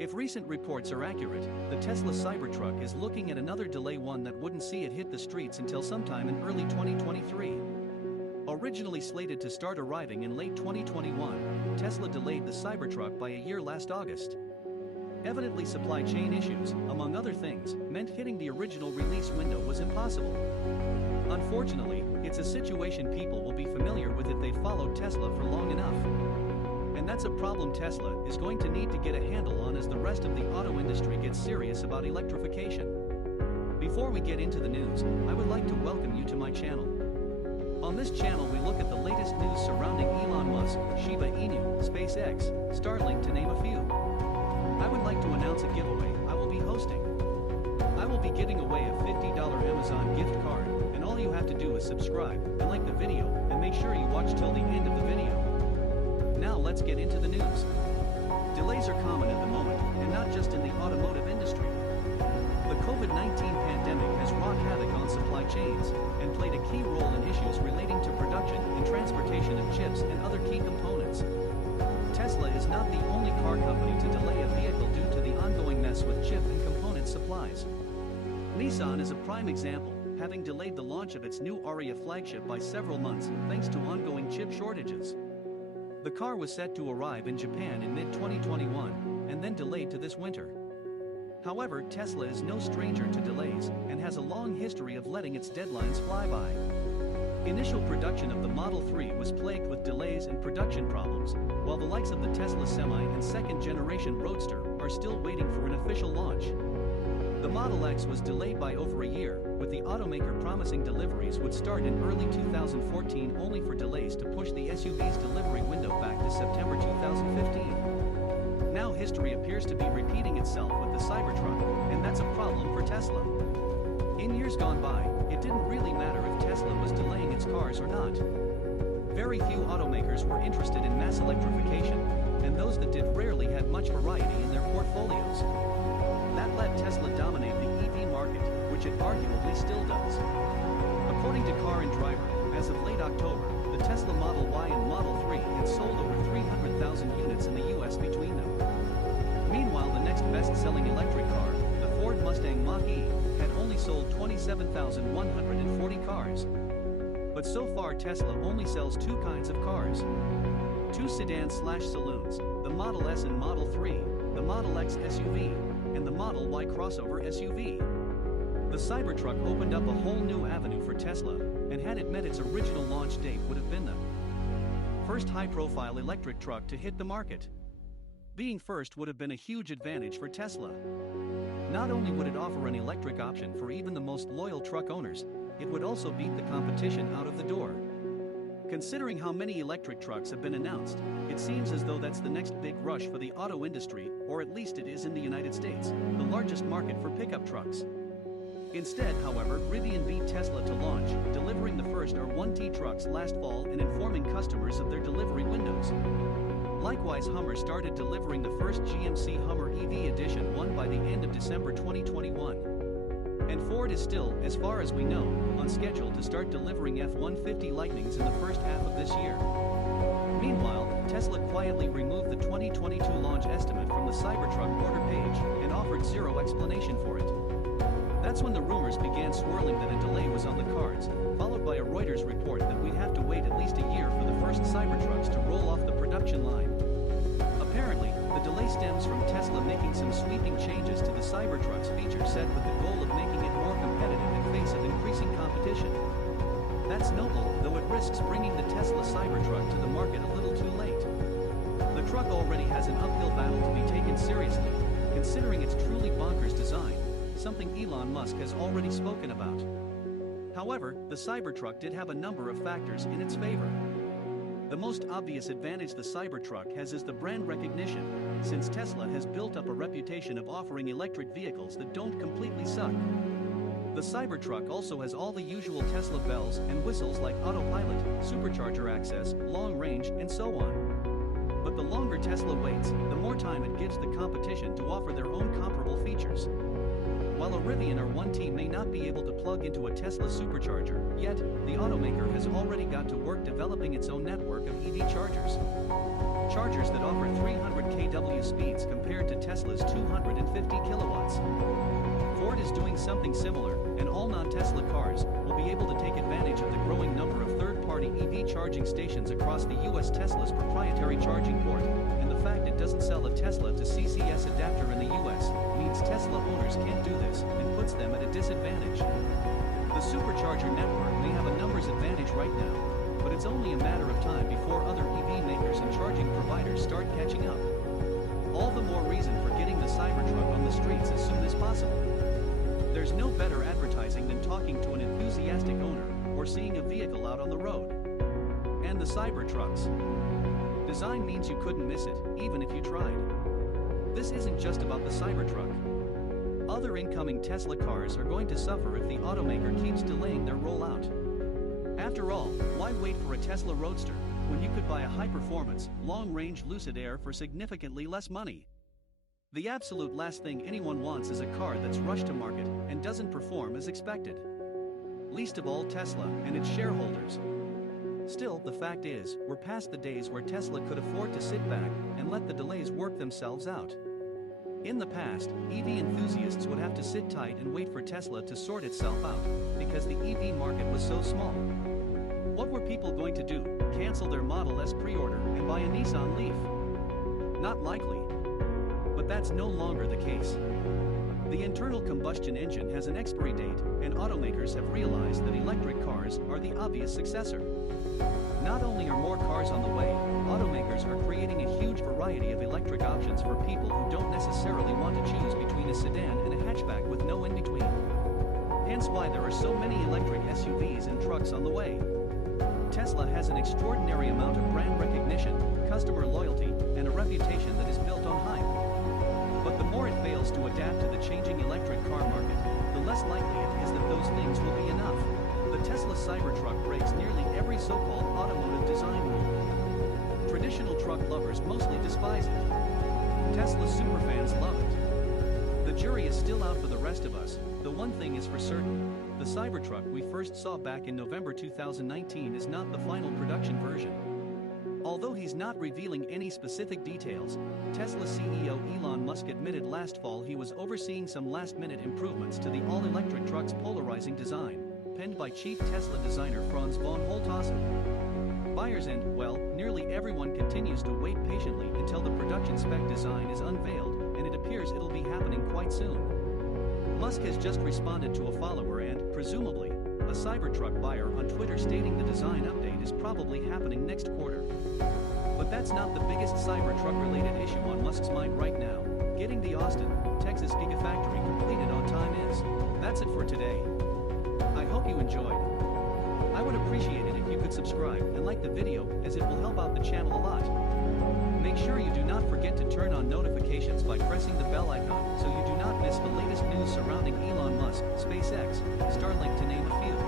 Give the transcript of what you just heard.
If recent reports are accurate, the Tesla Cybertruck is looking at another delay, one that wouldn't see it hit the streets until sometime in early 2023. Originally slated to start arriving in late 2021, Tesla delayed the Cybertruck by a year last August. Evidently, supply chain issues, among other things, meant hitting the original release window was impossible. Unfortunately, it's a situation people will be familiar with if they've followed Tesla for long enough. And that's a problem Tesla is going to need to get a handle on as the rest of the auto industry gets serious about electrification. Before we get into the news, I would like to welcome you to my channel. On this channel we look at the latest news surrounding Elon Musk, Shiba Inu, SpaceX, Starlink to name a few. I would like to announce a giveaway I will be hosting. I will be giving away a $50 Amazon gift card, and all you have to do is subscribe and like the video, and make sure you watch till the end of the video. Now let's get into the news. Delays are common at the moment, and not just in the automotive industry. The COVID-19 pandemic has wrought havoc on supply chains, and played a key role in issues relating to production and transportation of chips and other key components. Tesla is not the only car company to delay a vehicle due to the ongoing mess with chip and component supplies. Nissan is a prime example, having delayed the launch of its new Ariya flagship by several months thanks to ongoing chip shortages. The car was set to arrive in Japan in mid-2021, and then delayed to this winter. However, Tesla is no stranger to delays, and has a long history of letting its deadlines fly by. Initial production of the Model 3 was plagued with delays and production problems, while the likes of the Tesla Semi and second-generation Roadster are still waiting for an official launch. The Model X was delayed by over a year, with the automaker promising deliveries would start in early 2014 only for delays to push the SUV's delivery window back to September 2015. Now history appears to be repeating itself with the Cybertruck, and that's a problem for Tesla. In years gone by, it didn't really matter if Tesla was delaying its cars or not. Very few automakers were interested in mass electrification, and those that did rarely had much variety in their portfolios. That let Tesla dominate the EV market, which it arguably still does. According to Car and Driver, as of late October, the Tesla Model Y and Model 3 had sold over 300,000 units in the US between them. Meanwhile, the next best-selling electric car, the Ford Mustang Mach-E, had only sold 27,140 cars. But so far Tesla only sells two kinds of cars. Two sedans/saloons, the Model S and Model 3, the Model X SUV, and the Model Y crossover SUV. The Cybertruck opened up a whole new avenue for Tesla, and had it met its original launch date would have been the first high-profile electric truck to hit the market. Being first would have been a huge advantage for Tesla. Not only would it offer an electric option for even the most loyal truck owners, it would also beat the competition out of the door. Considering how many electric trucks have been announced, it seems as though that's the next big rush for the auto industry, or at least it is in the United States, the largest market for pickup trucks. Instead, however, Rivian beat Tesla to launch, delivering the first R1T trucks last fall and informing customers of their delivery windows. Likewise, Hummer started delivering the first GMC Hummer EV Edition 1 by the end of December 2021. And Ford is still, as far as we know, on schedule to start delivering F-150 Lightnings in the first half of this year. Meanwhile, Tesla quietly removed the 2022 launch estimate from the Cybertruck order page, and offered zero explanation for it. That's when the rumors began swirling that a delay was on the cards, followed by a Reuters report that we'd have to wait at least a year for the first Cybertrucks to roll off the production line. Apparently, the delay stems from Tesla making some sweeping changes to the Cybertruck's feature set with the goal of making it more competitive in face of increasing competition. That's noble, though it risks bringing the Tesla Cybertruck to the market a little too late. The truck already has an uphill battle to be taken seriously, considering its truly bonkers design, something Elon Musk has already spoken about. However, the Cybertruck did have a number of factors in its favor. The most obvious advantage the Cybertruck has is the brand recognition, since Tesla has built up a reputation of offering electric vehicles that don't completely suck. The Cybertruck also has all the usual Tesla bells and whistles like autopilot, supercharger access, long range, and so on. But the longer Tesla waits, the more time it gives the competition to offer their own comparable features. While a Rivian or 1T may not be able to plug into a Tesla supercharger, yet, the automaker has already got to work developing its own network of EV chargers. Chargers that offer 300 kW speeds compared to Tesla's 250 kilowatts. Ford is doing something similar, and all non-Tesla cars will be able to take advantage of the growing number of third-party EV charging stations across the US. Tesla's proprietary charging port, and the fact it doesn't sell a Tesla to CCS adapter in the US, means Tesla owners can't do this, and puts them at a disadvantage. The supercharger network may have a numbers advantage right now, but it's only a matter of time before other EV makers and charging providers start catching up. All the more reason for getting the Cybertruck on the streets as soon as possible. There's no better advertising than talking to an enthusiastic owner, or seeing a vehicle out on the road. And the Cybertruck's design means you couldn't miss it, even if you tried. This isn't just about the Cybertruck. Other incoming Tesla cars are going to suffer if the automaker keeps delaying their rollout. After all, why wait for a Tesla Roadster, when you could buy a high-performance, long-range Lucid Air for significantly less money? The absolute last thing anyone wants is a car that's rushed to market and doesn't perform as expected. Least of all Tesla and its shareholders. Still, the fact is, we're past the days where Tesla could afford to sit back and let the delays work themselves out. In the past, EV enthusiasts would have to sit tight and wait for Tesla to sort itself out, because the EV market was so small. What were people going to do? Cancel their Model S pre-order and buy a Nissan Leaf? Not likely. But that's no longer the case. The internal combustion engine has an expiry date, and automakers have realized that electric cars are the obvious successor. Not only are more cars on the way, automakers are creating a huge variety of electric options for people who don't necessarily want to choose between a sedan and a hatchback with no in-between. Hence why there are so many electric SUVs and trucks on the way. Tesla has an extraordinary amount of brand recognition, customer loyalty, and a reputation that is built on hype. But the more it fails to adapt to the changing electric car market, the less likely it is that those things will be enough. The Tesla Cybertruck breaks nearly every so-called automotive design rule. Traditional truck lovers mostly despise it. Tesla superfans love it. The jury is still out for the rest of us, though one thing is for certain. The Cybertruck we first saw back in November 2019 is not the final production version. Although he's not revealing any specific details, Tesla CEO Elon Musk admitted last fall he was overseeing some last-minute improvements to the all-electric truck's polarizing design, penned by chief Tesla designer Franz von Holthausen. Buyers and, well, nearly everyone continues to wait patiently until the production spec design is unveiled, and it appears it'll be happening quite soon. Musk has just responded to a follower and, presumably, a Cybertruck buyer on Twitter stating the design update is probably happening next quarter. But that's not the biggest Cybertruck-related issue on Musk's mind right now. Getting the Austin, Texas Gigafactory completed on time is. That's it for today. I hope you enjoyed. I would appreciate it if you could subscribe and like the video, as it will help out the channel a lot. Make sure you do not forget to turn on notifications by pressing the bell icon so you do not miss the latest news surrounding Elon Musk, SpaceX, Starlink to name a few.